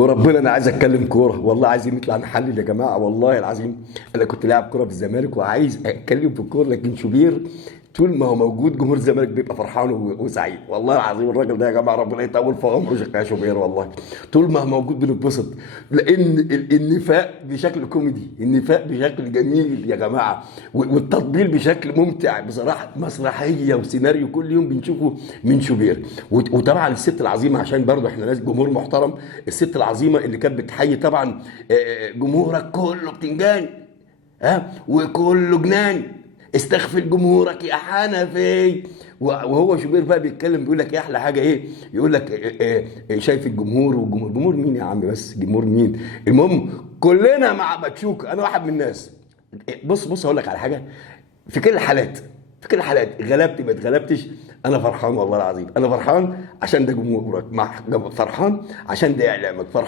وربنا انا عايز اتكلم كوره، والله عايزين نطلع نحلل يا جماعه، والله العظيم انا كنت لاعب كوره في الزمالك وعايز اتكلم في الكوره، لكن شوبير طول ما هو موجود جمهور الزمالك بيبقى فرحان وسعيد، والله العظيم الراجل ده يا جماعه ربنا يطول في عمره يا شوبير، والله طول ما هو موجود بنتبسط، لان النفاق بشكل كوميدي، النفاق بشكل جميل يا جماعه، والتطبيل بشكل ممتع بصراحه، مسرحيه وسيناريو كل يوم بنشوفه من شوبير. وطبعا الست العظيمه، عشان برضه احنا ناس جمهور محترم، الست العظيمه اللي كانت بتحيي طبعا جمهورك كله بتنجان، ها وكله جنان، استغفر جمهورك يا حنفي. وهو شوبير بقى بيتكلم بيقول لك ايه احلى حاجه ايه، يقول لك شايف الجمهور، والجمهور جمهور مين يا عم، بس جمهور مين، المهم كلنا مع باتشوك، انا واحد من الناس. بص هقول لك على حاجه، في كل الحالات، في كل الحالات غلبت ما اتغلبتش انا فرحان، والله العظيم انا فرحان عشان ده جمهورك، فرحان عشان ده اعلامك، فرحان